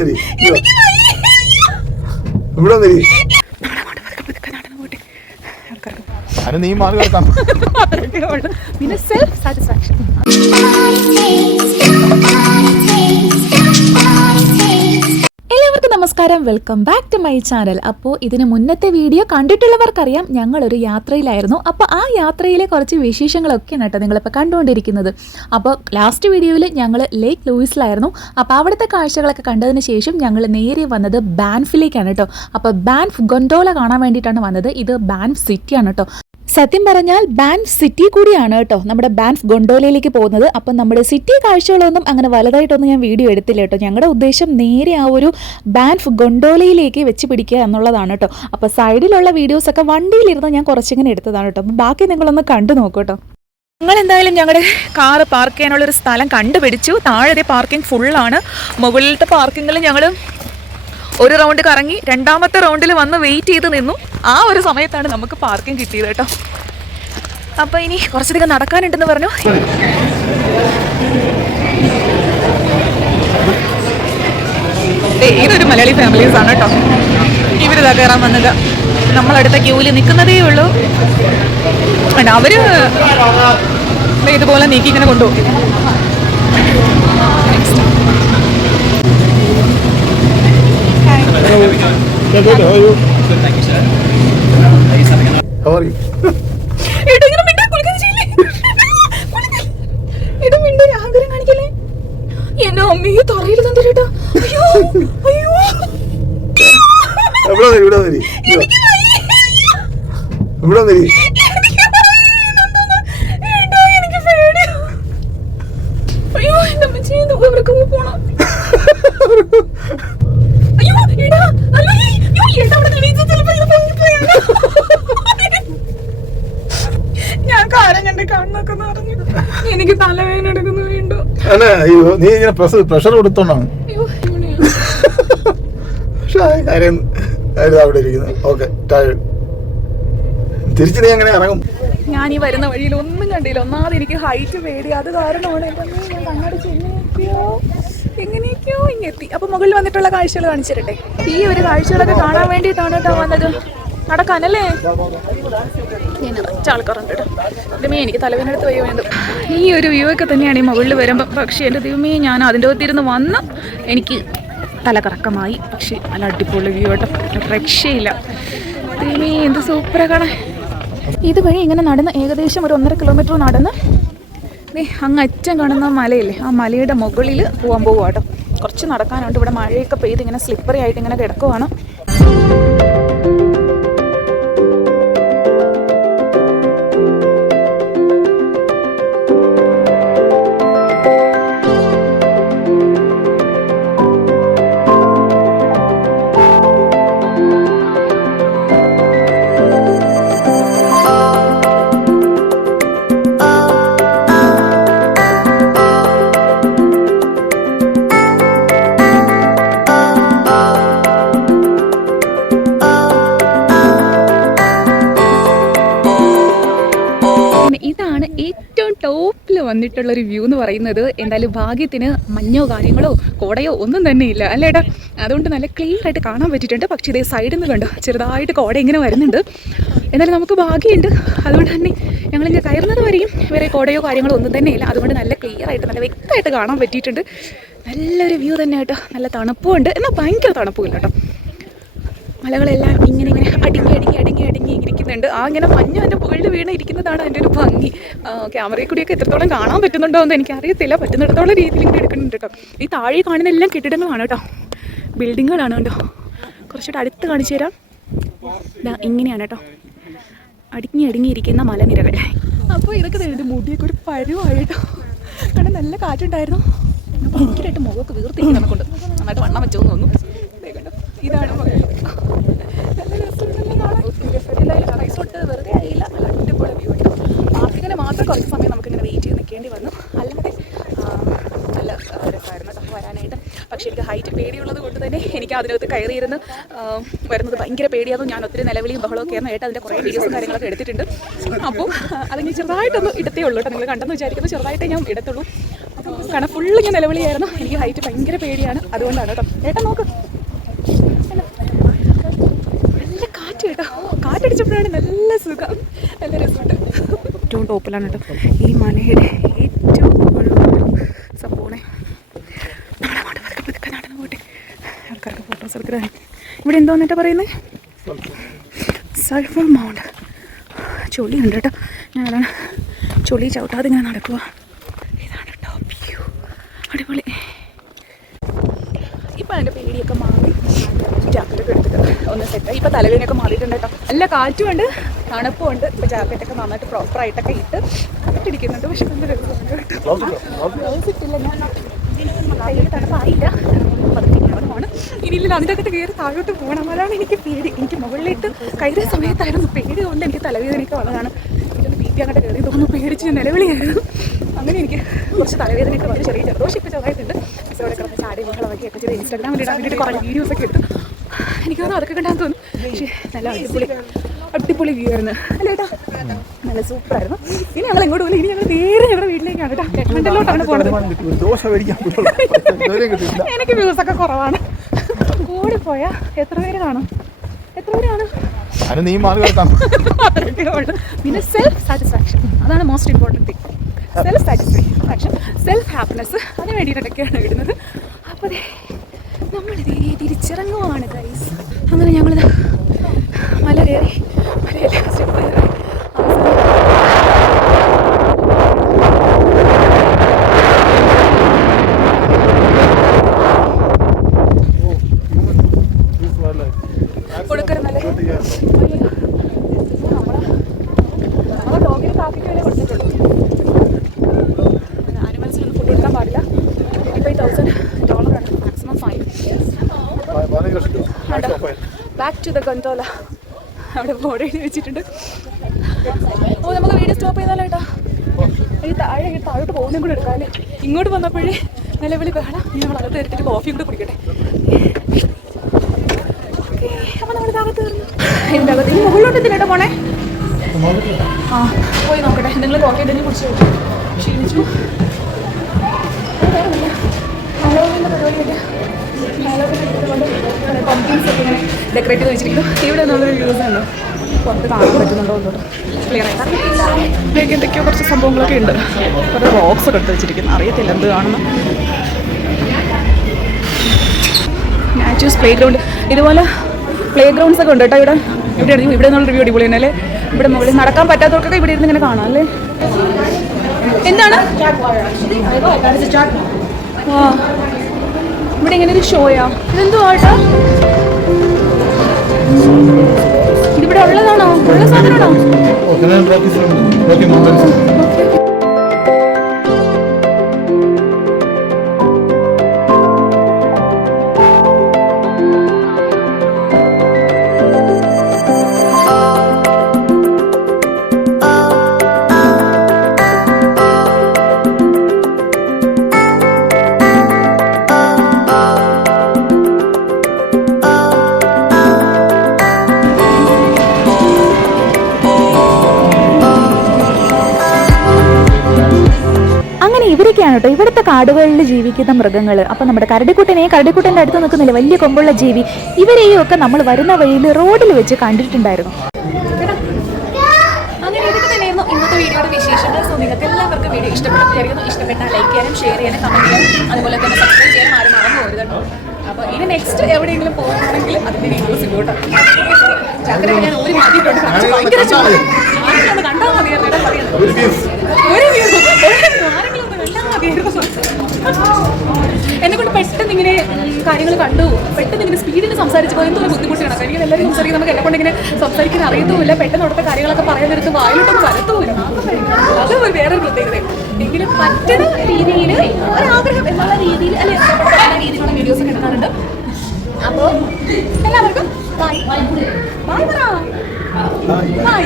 വരി ഇവിടെ അതിന് നീ മാറി കിടക്കാം പിന്നെ സെൽഫ് സാറ്റിസ്ഫാക്ഷൻ എല്ലാവർക്കും നമസ്കാരം. Welcome back to my channel അപ്പോൾ ഇതിന് മുന്നത്തെ വീഡിയോ കണ്ടിട്ടുള്ളവർക്കറിയാം ഞങ്ങളൊരു യാത്രയിലായിരുന്നു. അപ്പോൾ ആ യാത്രയിലെ കുറച്ച് വിശേഷങ്ങളൊക്കെയാണ് കേട്ടോ നിങ്ങളിപ്പോൾ കണ്ടുകൊണ്ടിരിക്കുന്നത്. അപ്പോൾ ലാസ്റ്റ് വീഡിയോയിൽ ഞങ്ങൾ ലേക്ക് ലൂയിസിലായിരുന്നു അപ്പോൾ അവിടുത്തെ കാഴ്ചകളൊക്കെ കണ്ടതിന് ശേഷം ഞങ്ങൾ നേരെ വന്നത് ബാൻഫിലേക്കാണ് കേട്ടോ. അപ്പോൾ ബാൻഫ് ഗൊണ്ടോല കാണാൻ വേണ്ടിയിട്ടാണ് വന്നത്. ഇത് ബാൻഫ് സിറ്റിയാണ് കേട്ടോ. സത്യം പറഞ്ഞാൽ ബാൻഫ് സിറ്റി കൂടിയാണ് കേട്ടോ. നമ്മുടെ ബാൻഫ് ഗൊണ്ടോലയിലേക്ക് പോകുന്നത്. അപ്പം നമ്മുടെ സിറ്റി കാഴ്ചകളൊന്നും അങ്ങനെ വലുതായിട്ടൊന്നും ഞാൻ വീഡിയോ എടുത്തില്ല കേട്ടോ. ഞങ്ങളുടെ ഉദ്ദേശം നേരെ ആ ഒരു ബാൻഫ് ഗൊണ്ടോലയിലേക്ക് വെച്ച് പിടിക്കുക എന്നുള്ളതാണ് കേട്ടോ. അപ്പോൾ സൈഡിലുള്ള വീഡിയോസൊക്കെ വണ്ടിയിലിരുന്ന് ഞാൻ കുറച്ചിങ്ങനെ എടുത്തതാണ് കേട്ടോ. അപ്പം ബാക്കി നിങ്ങളൊന്ന് കണ്ടു നോക്കൂ കേട്ടോ. നിങ്ങൾ എന്തായാലും ഞങ്ങളുടെ കാറ് പാർക്ക് ചെയ്യാനുള്ളൊരു സ്ഥലം കണ്ടുപിടിച്ചു. താഴെ പാർക്കിംഗ് ഫുള്ളാണ് മുകളിലത്തെ പാർക്കിങ്ങിൽ ഞങ്ങൾ ഒരു റൗണ്ട് കറങ്ങി രണ്ടാമത്തെ റൗണ്ടിൽ വന്ന് വെയിറ്റ് ചെയ്ത് നിന്നു. ആ ഒരു സമയത്താണ് നമുക്ക് പാർക്കിംഗ് കിട്ടിയത് കേട്ടോ. അപ്പോൾ ഇനി കുറച്ചധികം നടക്കാനുണ്ടെന്ന് പറഞ്ഞു. ഇതൊരു മലയാളി ഫാമിലീസ് ആണ് കേട്ടോ. ഇവരിതാ കയറാൻ വന്നത്. നമ്മളടുത്ത ക്യൂവിൽ നിൽക്കുന്നതേ ഉള്ളൂ. അവർ ഇതുപോലെ നീക്കി ഇങ്ങനെ കൊണ്ടുപോകും. എടാ, ഇങ്ങനെ മിണ്ടാ, കുലുക്കാതെ ചെയ്യില്ലേ? കുലുക്ക്. എടാ, മിണ്ടാ, അഹങ്കാരം കാണിക്കല്ലേ? എന്റെ അമ്മയെ തറയിൽ തന്നിട്ടാ അയ്യോ അയ്യോ ഇവിടെ ഇവിടെ. ഇവിടെ. അയ്യോ എന്റെ അമ്മച്ചി പോണം അയ്യോ എടാ അയ്യോ ഞാൻ കാരം കണ്ട് കണ്ണൊക്കെ നിറഞ്ഞു. എനിക്ക് തലവേദന എടുക്കുന്നു വീണ്ടും. അല്ല അയ്യോ നീ ഇങ്ങനെ പ്രഷർ പ്രഷർ കൊടുത്തോണ്ടാണ്. പക്ഷെ കാര്യം അവിടെ ഇരിക്കുന്നത് ഓക്കെ ടയർഡ് തിരിച്ച് നീ എങ്ങനെ ഇറങ്ങും? ഞാൻ ഈ വരുന്ന വഴിയിൽ ഒന്നും കണ്ടില്ല. ഒന്നാമത് എനിക്ക് ഹൈറ്റ് പേടി. അത് കാരണമാണ് ഞാൻ കണ്ണടച്ച് എങ്ങനെയൊക്കെയോ ഇങ്ങെത്തി. അപ്പൊ മുകളിൽ വന്നിട്ടുള്ള കാഴ്ചകൾ കാണിച്ചു ഈ ഒരു കാഴ്ചകളൊക്കെ കാണാൻ വേണ്ടിയിട്ടാണ് കേട്ടോ വന്നത്. നടക്കാനല്ലേ? ഞാൻ കേട്ടോ എനിക്ക് തലവിനടുത്ത് വയ്യ വേണ്ടത് ഈ ഒരു വ്യൂ ഒക്കെ തന്നെയാണ് ഈ മുകളിൽ വരുമ്പോൾ പക്ഷേ എന്റെ ദൈവമേ ഞാൻ അതിന്റെ അകത്തിരുന്ന് വന്ന് എനിക്ക് തലകറക്കമായി. പക്ഷേ നല്ല അടിപൊളി വ്യൂ കേട്ടോ രക്ഷയില്ല. ദൈവമേ എന്ത് സൂപ്പറാണ് ഇതുവഴി ഇങ്ങനെ നടന്ന് ഏകദേശം ഒരു ഒന്നര കിലോമീറ്റർ നടന്ന് അങ്ങ് അറ്റം കാണുന്ന മലയില്ലേ? ആ മലയുടെ മുകളിൽ പോകാൻ പോകുക കേട്ടോ കുറച്ച് നടക്കാനുണ്ട്. ഇവിടെ മഴയൊക്കെ പെയ്ത് ഇങ്ങനെ സ്ലിപ്പറി ആയിട്ട് ഇങ്ങനെ കിടക്കുവാണ്. ഇതാണ് ഏറ്റവും ടോപ്പിൽ വന്നിട്ടുള്ള ഒരു വ്യൂ എന്ന് പറയുന്നത്. എന്തായാലും ഭാഗ്യത്തിന് മഞ്ഞോ കാര്യങ്ങളോ കോടയോ ഒന്നും തന്നെ ഇല്ല. അല്ലേടാ അതുകൊണ്ട് നല്ല ക്ലിയർ ആയിട്ട് കാണാൻ പറ്റിയിട്ടുണ്ട്. പക്ഷേ ഇതേ സൈഡിൽ നിന്ന് കണ്ടോ? ചെറുതായിട്ട് കോട ഇങ്ങനെ വരുന്നുണ്ട്. എന്നാലും നമുക്ക് ഭാഗ്യമുണ്ട്. അതുകൊണ്ട് തന്നെ ഞങ്ങളിങ്ങനെ കയറുന്നത് വരെയും വേറെ കോടയോ കാര്യങ്ങളോ ഒന്നും തന്നെ ഇല്ല. അതുകൊണ്ട് നല്ല ക്ലിയർ ആയിട്ട് നല്ല വ്യക്തമായിട്ട് കാണാൻ പറ്റിയിട്ടുണ്ട്. നല്ലൊരു വ്യൂ തന്നെ കേട്ടോ നല്ല തണുപ്പും ഉണ്ട്. എന്നാൽ ഭയങ്കര തണുപ്പുമില്ല കേട്ടോ. മലകളെല്ലാം ഇങ്ങനെ ഇങ്ങനെ അടുങ്ങി അടുങ്ങി അടുങ്ങി അടുങ്ങി ഇരിക്കുന്നുണ്ട്. ആ ഇങ്ങനെ മഞ്ഞ് എന്റെ മുകളിൽ വീണ് ഇരിക്കുന്നതാണ് അതിന്റെ ഒരു ഭംഗി. ക്യാമറയിൽ കൂടിയൊക്കെ എത്രത്തോളം കാണാൻ പറ്റുന്നുണ്ടോ എന്ന് എനിക്ക് അറിയത്തില്ല പറ്റുന്നിടത്തോളം രീതിയിൽ ഇങ്ങനെ എടുക്കുന്നുണ്ട് കേട്ടോ. ഈ താഴെ കാണുന്ന എല്ലാം കെട്ടിടങ്ങളാണ് കേട്ടോ. ബിൽഡിങ്ങുകളാണ് കേട്ടോ കുറച്ചുകൂടെ അടുത്ത് കാണിച്ചു തരാം. ഇങ്ങനെയാണ് കേട്ടോ. അടുങ്ങി അടുങ്ങിയിരിക്കുന്ന മലനിരകൾ. അപ്പോൾ ഇതൊക്കെ തരുന്നത് മുടിയൊക്കെ ഒരു പരുവായിട്ടോ കാരണം നല്ല കാറ്റുണ്ടായിരുന്നു. ഭയങ്കരമായിട്ട് മുഖമൊക്കെ വീർത്തിരിക്കുന്ന കൊണ്ട്. നന്നായിട്ട് വണ്ണം വെച്ചോന്ന് തോന്നുന്നു. ഇതാണ്. നല്ല അടിപൊളി മാത്രം കുറച്ച് സമയം വെയിറ്റ് നിൽക്കേണ്ടി വന്നു അല്ലാതെ നല്ല ഹൈറ്റ് തന്നെ എനിക്ക് അതിനകത്ത് കയറിയിരുന്ന് വരുന്നത് ഭയങ്കര പേടിയായിരുന്നു ഞാൻ ഒത്തിരി നിലവിളിയും ബഹളമൊക്കെ ആയിരുന്നു ഏട്ടാ അതിന്റെ കുറേ വീഡിയോസും കാര്യങ്ങളൊക്കെ എടുത്തിട്ടുണ്ട് അപ്പോൾ അതിന് ചെറുതായിട്ടൊന്ന് ഇടത്തേ ഉള്ളൂ കേട്ടോ നിങ്ങൾ കണ്ടെന്ന് വിചാരിക്കുന്നത് ചെറുതായിട്ടേ ഞാൻ ഇടത്തുള്ളൂ കാരണം ഫുള്ള് ഞാൻ നിലവിളിയായിരുന്നു എനിക്ക് ഹൈറ്റ് ഭയങ്കര പേടിയാണ് അതുകൊണ്ടാണ് കേട്ടോ ഏട്ടാ നോക്ക് നല്ല കാറ്റ് കേട്ടോ കാറ്റടിച്ചപ്പോഴാണ് നല്ല സുഖം. നല്ല രസമുണ്ട്. ഏറ്റവും ടോപ്പിലാണ് കേട്ടോ ഈ മലയുടെ ഏറ്റവും സംഭവമാണ്. നമ്മളങ്ങോട്ട് പതുക്കെ പതുക്കെ നടന്നു പോട്ടെ. ആൾക്കാർക്ക് ഫോട്ടോസ് എടുക്കാൻ ഇവിടെ എന്തോ എന്നിട്ട് പറയുന്നത് സൾഫർ മൗണ്ട് ചൊളിയുണ്ട് കേട്ടോ. ഞാനതാണ് ചൊളി ചവിട്ടാതെ ഇങ്ങനെ നടക്കുക ഇതാണ് ടോപ്പ് വ്യൂ അടിപൊളി. ഇപ്പം എന്റെ പേടിയൊക്കെ മാറി. ജാക്കറ്റൊക്കെ എടുത്തിട്ട് ഒന്ന് സെറ്റ് ഇപ്പോൾ തലവേദനയൊക്കെ മാറിയിട്ടുണ്ട് കേട്ടോ. നല്ല കാറ്റുമുണ്ട് തണുപ്പുമുണ്ട് ഇപ്പോൾ ജാക്കറ്റൊക്കെ നന്നായിട്ട് പ്രോപ്പറായിട്ടൊക്കെ ഇട്ട് ഇട്ടിരിക്കുന്നുണ്ട് പക്ഷെ നല്ല രസമുണ്ട് കേട്ടോ. ഗ്ലൗസ് ഇട്ടില്ല. ഞാൻ കയ്യിൽ തണുപ്പായില്ല. ഇനിയില്ല അതിന്റെ കയറി താഴോട്ട് പോകണം. അതാണ് എനിക്ക് പേടി. എനിക്ക് മുകളിലിട്ട് കയറിയ സമയത്തായിരുന്നു പേടി. കൊണ്ട് എനിക്ക് തലവേദനയൊക്കെ വന്നതാണ് ഇതൊന്ന് ബി പി അങ്ങോട്ട് കയറി തോന്നുന്നു പേടിച്ച് നിലവിളിയായിരുന്നു. അങ്ങനെ എനിക്ക് കുറച്ച് തലവേദനയൊക്കെ വന്ന്. ചെറിയ ജലദോഷം ഇപ്പോൾ ചെറുതായിട്ടുണ്ട് കിടന്ന് ചാടി ബഹളമൊക്കെ ഒക്കെ ചെയ്ത് ഇൻസ്റ്റാഗ്രാമിൽ ഇടാൻ വേണ്ടിയിട്ട് കുറേ വീഡിയോസൊക്കെ എടുത്തു എനിക്ക് തോന്നുന്നു അതൊക്കെ കണ്ടാന്ന് തോന്നുന്നു. പക്ഷേ നല്ല അടിപൊളി അടിപൊളി വ്യൂ ആയിരുന്നു. അല്ലേട്ടാ നല്ല സൂപ്പറായിരുന്നു ഇനി ഞങ്ങൾ എങ്ങോട്ട് പോകുന്നു ഇനി ഞങ്ങൾ നേരെ ഞങ്ങളുടെ വീട്ടിലേക്കാണ് കേട്ടോ. കെട്ടമണ്ടലോട്ടാണ് പോണത്. എനിക്ക് വ്യൂസ് ഒക്കെ കുറവാണ്. കൂടി പോയാ എത്ര പേര് കാണും? എത്ര പേര് കാണും? അതിന് നീ മാറി കിടക്കാം അതൊക്കെ പിന്നെ സെൽഫ് സാറ്റിസ്ഫാക്ഷൻ അതാണ് most important thing self satisfaction self happiness അതിന് വേണ്ടിയിട്ടൊക്കെയാണ് ഇടുന്നത്. അപ്പോൾ നമ്മളിതേ തിരിച്ചിറങ്ങുവാണ് ഗൈസ് അങ്ങനെ ഞങ്ങളിത് മല കയറി മലയെല്ലാം ബാക്ക് ടു ദ ഗന്തോല അവിടെ ബോർഡ് എഴുതി വെച്ചിട്ടുണ്ട്. ഓ നമുക്ക് വീഡിയോ സ്റ്റോപ്പ് ചെയ്താലോ കേട്ടോ ഈ താഴെ ഈ താഴോട്ട് പോകുന്നതും കൂടെ എടുക്കാമല്ലേ ഇങ്ങോട്ട് വന്നപ്പോഴേ നിലവിളി ബഹളം ഇനി നമ്മൾ അകത്ത് കോഫിയും കൂടെ കുടിക്കട്ടെ. നമ്മൾ ആ പോയി കോഫി ക്ഷീണിച്ചു. ഇങ്ങനെ ഡെക്കറേറ്റ് ചെയ്ത് വെച്ചിരിക്കുന്നു. ഇവിടെ നല്ലൊരു വ്യൂസ് ഉണ്ടോ കാണാൻ ക്ലിയർ എന്തൊക്കെയോ കുറച്ച് സംഭവങ്ങളൊക്കെ ഉണ്ട്. കുറേ റോക്സ് ഒക്കെ എടുത്ത് വെച്ചിരിക്കുന്നു. അറിയത്തില്ല എന്ത് കാണുന്നു. പ്ലേ ഗ്രൗണ്ട് ഇതുപോലെ പ്ലേ ഗ്രൗണ്ട്സ് ഒക്കെ ഉണ്ട് കേട്ടോ ഇവിടെ. ഇവിടെ ഇവിടെ നിന്നുള്ള റിവ്യൂ അടിപൊളി തന്നെ അല്ലേ ഇവിടെ മുകളിൽ നടക്കാൻ പറ്റാത്തവർക്കൊക്കെ ഇവിടെ ഇരുന്ന് ഇങ്ങനെ കാണാം അല്ലേ? എന്താണ്? ഇവിടെ ഇങ്ങനെ ഒരു ഷോയാ ഇതെന്തോ ആട്ടോ ഇതിവിടെ ഉള്ളതാണോ? ഉള്ള സാധനമാണോ? കാടുകളിൽ ജീവിക്കുന്ന മൃഗങ്ങൾ അപ്പോൾ നമ്മുടെ കരടിക്കുട്ടനെ കരടിക്കുട്ടന്റെ അടുത്ത് നിൽക്കുന്നില്ല. വലിയ കൊമ്പുള്ള ജീവി. ഇവരെയും ഒക്കെ നമ്മൾ വരുന്ന വഴിയിൽ റോഡിൽ വെച്ച് കണ്ടിട്ടുണ്ടായിരുന്നു. ഇന്നത്തെ വീഡിയോയുടെ വിശേഷങ്ങൾ. സോ നിങ്ങൾക്ക് എല്ലാവർക്കും വീഡിയോ ഇഷ്ടപ്പെടുന്നതായിരിക്കുന്നു. ഇഷ്ടപ്പെട്ടാൽ ലൈക്ക് ചെയ്യാനും ഷെയർ ചെയ്യാനും കമന്റ് ചെയ്യാനും അതുപോലെ തന്നെ സബ്സ്ക്രൈബ് ചെയ്യാനും ആരും മറന്നു പോകരുത് അപ്പോൾ ഇനി നെക്സ്റ്റ് എവിടെയെങ്കിലും പോകുകയാണെങ്കിൽ അതിന്റെ വീഡിയോസ് ഇടും കേട്ടോ. ചാക്കര ഞാൻ ഒരു മാറ്റിയിട്ടുണ്ട് ഭയങ്കര കണ്ടാൽ മതിയായിരുന്നു. പറയുന്നത് ഒരു വ്യൂസ് എന്നെക്കൊണ്ട് പെട്ടെന്ന് ഇങ്ങനെ കാര്യങ്ങൾ കണ്ടു. പെട്ടെന്ന് ഇങ്ങനെ സ്പീഡിൽ സംസാരിച്ചു പോയി എന്തോ ബുദ്ധിമുട്ടാണ്. എനിക്ക് എല്ലാവരും സംസാരിക്കും. നമുക്ക് എന്നെ കൊണ്ട് ഇങ്ങനെ സംസാരിക്കാൻ അറിയത്തുമില്ല. പെട്ടെന്ന് അവിടുത്തെ കാര്യങ്ങളൊക്കെ പറയാൻ എടുത്ത് വായിലോട്ടൊന്നും വരത്തുമില്ല. അത് വേറൊരു പ്രത്യേകത എങ്കിലും മറ്റൊരു രീതിയിൽ ഒരാഗ്രഹം എന്നുള്ള രീതിയിൽ അല്ലെ രീതിയിലുള്ള വീഡിയോസ് ഒക്കെ എടുക്കാറുണ്ട്. അപ്പോൾ എല്ലാവർക്കും ബൈ ബൈ ബൈ ബൈ